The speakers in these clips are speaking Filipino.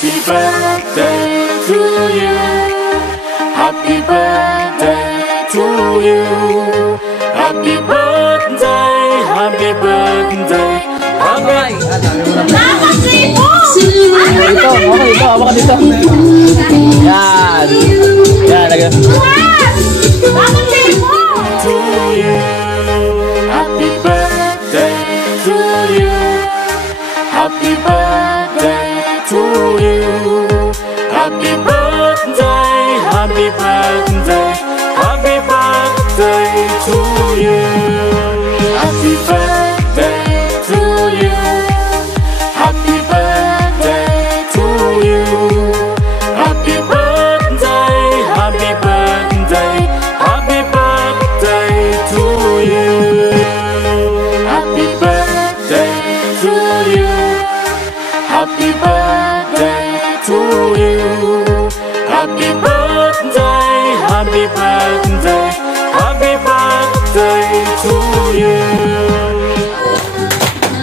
Happy birthday to you. Happy birthday to you. Happy birthday, happy birthday, happy birthday. Dito, okay, dito, hawakan dito. Yan. Yan, lagyan. To you. Happy birthday to you. Happy birthday to you. Happy birthday, happy birthday, happy birthday to you. Happy birthday to you. Happy birthday to you. Happy birthday, happy birthday, happy birthday to you. Happy birthday to you. Happy birthday to you. Happy birthday, happy birthday, happy birthday to you.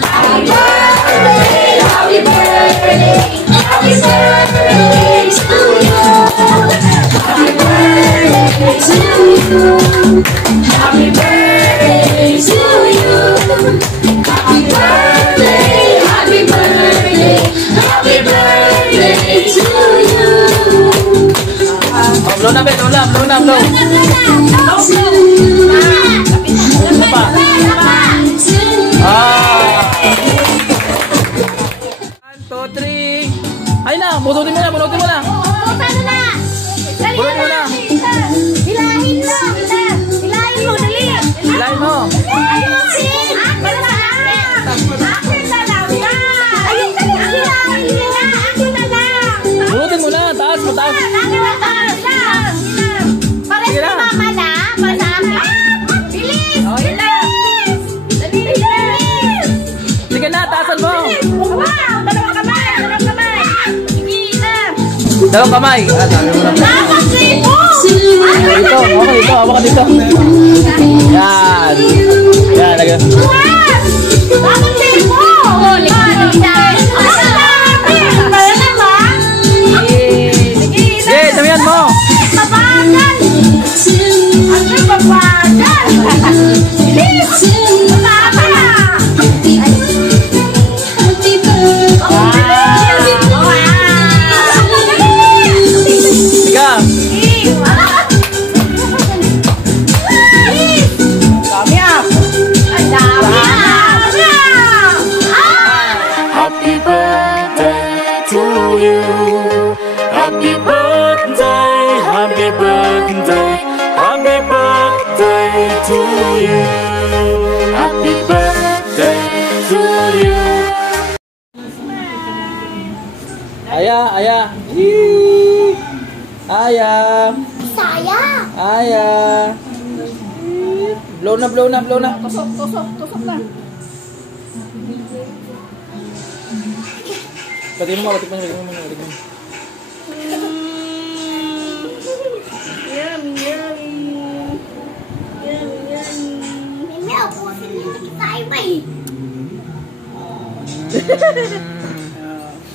Happy birthday, happy birthday, happy birthday to you. Happy birthday to you. Happy birthday to you. Happy birthday, happy birthday, happy birthday to you. Blow na, blow na, blow na, blow. Ano pa? Ah! 1, 2, 3. Ay na, bunutin mo na, bunutin mo na. Paano na? Dali Bunutin mo na. Bilahin mo. Bilahin mo, dali. Bilahin mo. Ayusin. Para sa akin. Akin na lang. Ayun, dali. Akin na lang. Bunutin mo na, taas, mataas. Akin na taas lang. Pares Sige ni na. mama na. Para sa akin. Bilis. Oh, yun na. Dali, bilis. Sige na, taasan mo. Wow, dalawang kamay. Dalawang kamay. Sige na. Dalawang kamay. Dapat sipo. Dito, okay, dito, hawakan dito. Yan. Yan, lagyan. Dapat sipo. Sige, sabihan mo. Mabagal. Ano mabagal? Bilis. Tama. Sige. Happy birthday to you. Happy birthday, happy birthday, happy birthday to you. Happy birthday to you. Aya, aya. Yee. Aya. Saya. Aya. Blow na, blow na, blow na. Tusok na. Batiin mo, batiin mo, batiin mo, batiin mo. Mimi, ubusin nila kita ibay.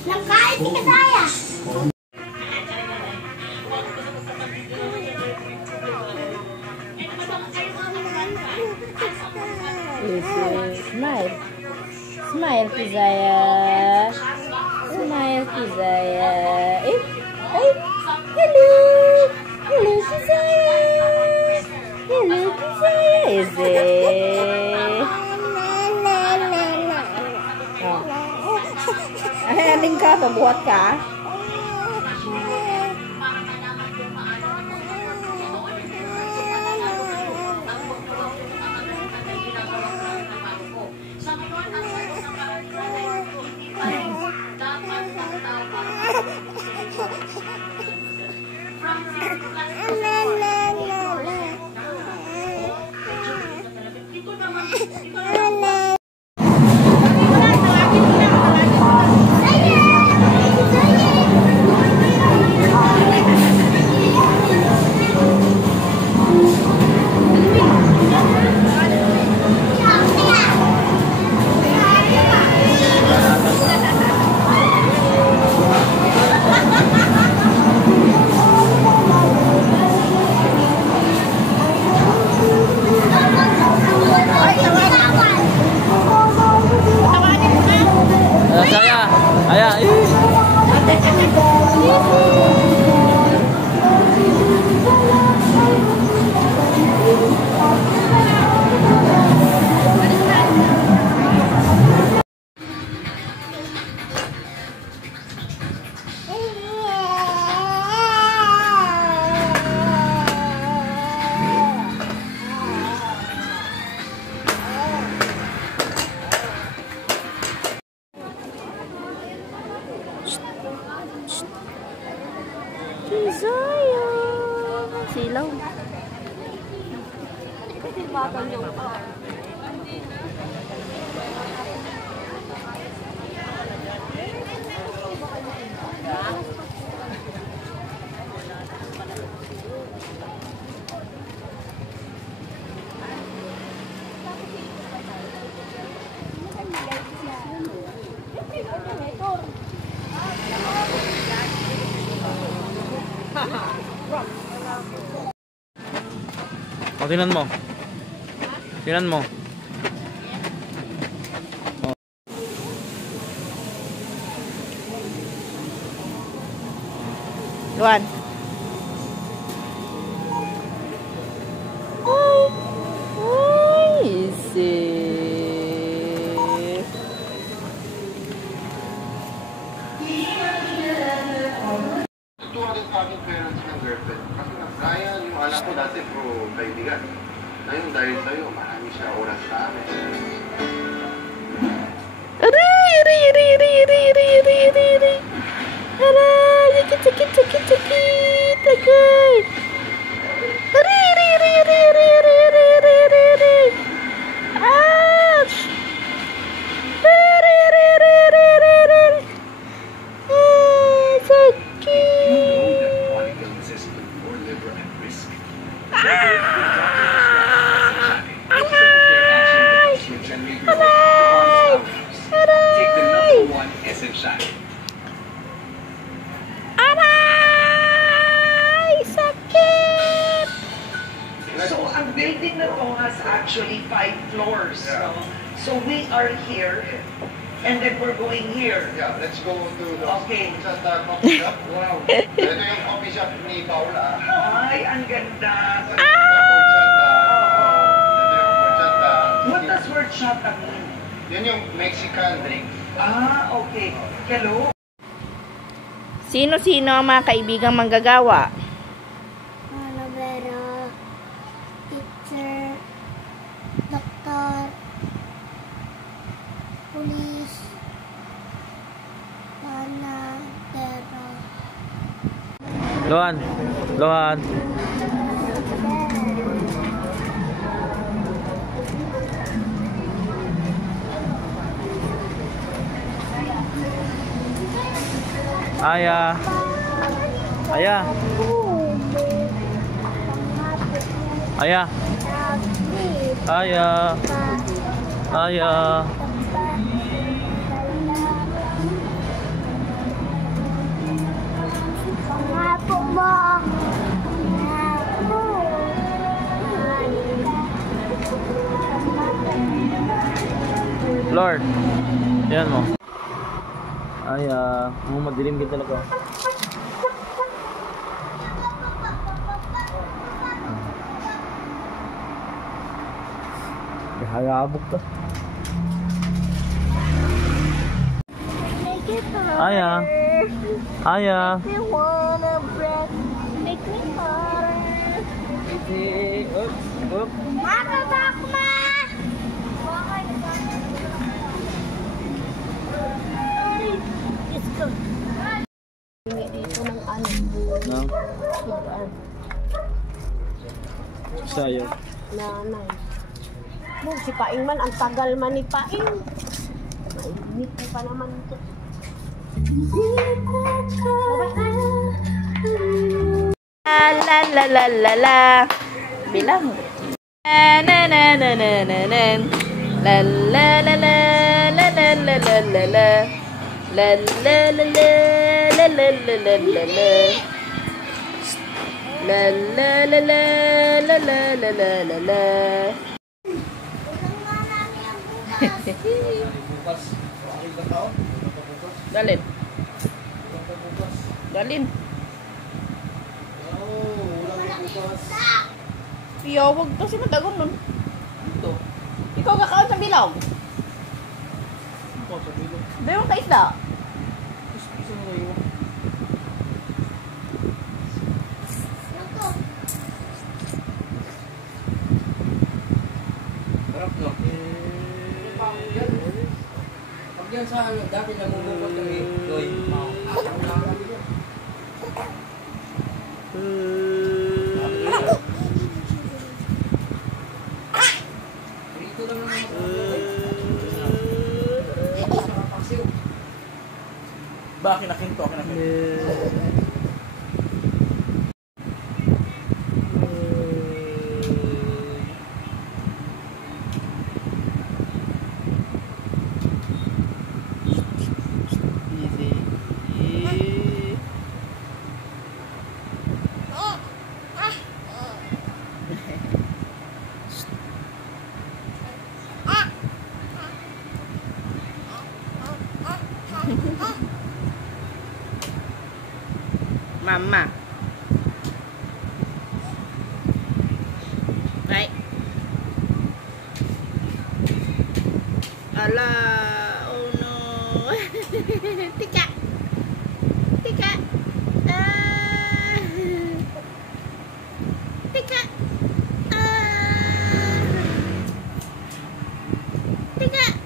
Nagkain si Kasaya. Smile. Smile, Kizaya. Smile, Kizaya. Eh? Ay! Hello! Hello, Kizaya! Hello, Kizaya! Eze! Oh. Ay, aling ka? Pabuhat ka? Bagal yung O, tinan mo. Tinan mo. Luan. Easy. Aking parents ng girlfriend. Kasi Ryan, yung anak ko dati pro kaibigan. Ngayon dahil sa'yo, marami siya oras sa amin. Aray, aray, aray, aray, aray, aray, aray, aray, aray. Aray, sakit, sakit, sakit, sakit. Agay. Aray, aray, aray, aray, aray, aray, aray, aray, aray, aray. Ouch. Aray, aray, aray, aray, aray, aray. Sakit. Aray! Sakit! So, ang building na to has actually 5 floors. No? So, we are here, and then we're going here. Yeah, let's go to the Okay. coffee shop. Wow. Ito yung coffee shop ni Paula. Ay, ang ganda. Ito yung horchata. What does horchata mean? Yun yung Mexican drink. Ah, okay. Hello? Sino-sino ang mga kaibigang manggagawa? Manobero, teacher, doktor, pulis, panadero. Luan. Luan. Aya. Aya. Aya. Aya. Aya. Pangapo mo. Lord. Yan mo. Aya. Madilim ka talaga. Hayabok ka. Make it harder. Aya. Aya. Make me wanna break. Make me harder. Oops. Makatak ma! Diyos ko. Hingi dito ng ano. Nang. Sudan. Sayo. Nanay. Si Paing man, ang tagal man ni Paing. Mainit pa naman ito. La la la la la. Bilang. Na na na na na na na. La la la la la la la la la la. La la la la la la la la la la. La la la la la la la la la la. Dalin. Dalin. Piyo, wag to si madagon nun. Ito. Ikaw kakaon sa bilaw. Dayong ka isda. Pag yan sa dati namumukot kami, Doy. Ba, kinakinto. Mama. Right. Ala, oh no. Tika. Tika. Ah. Tika. Ah. Tika.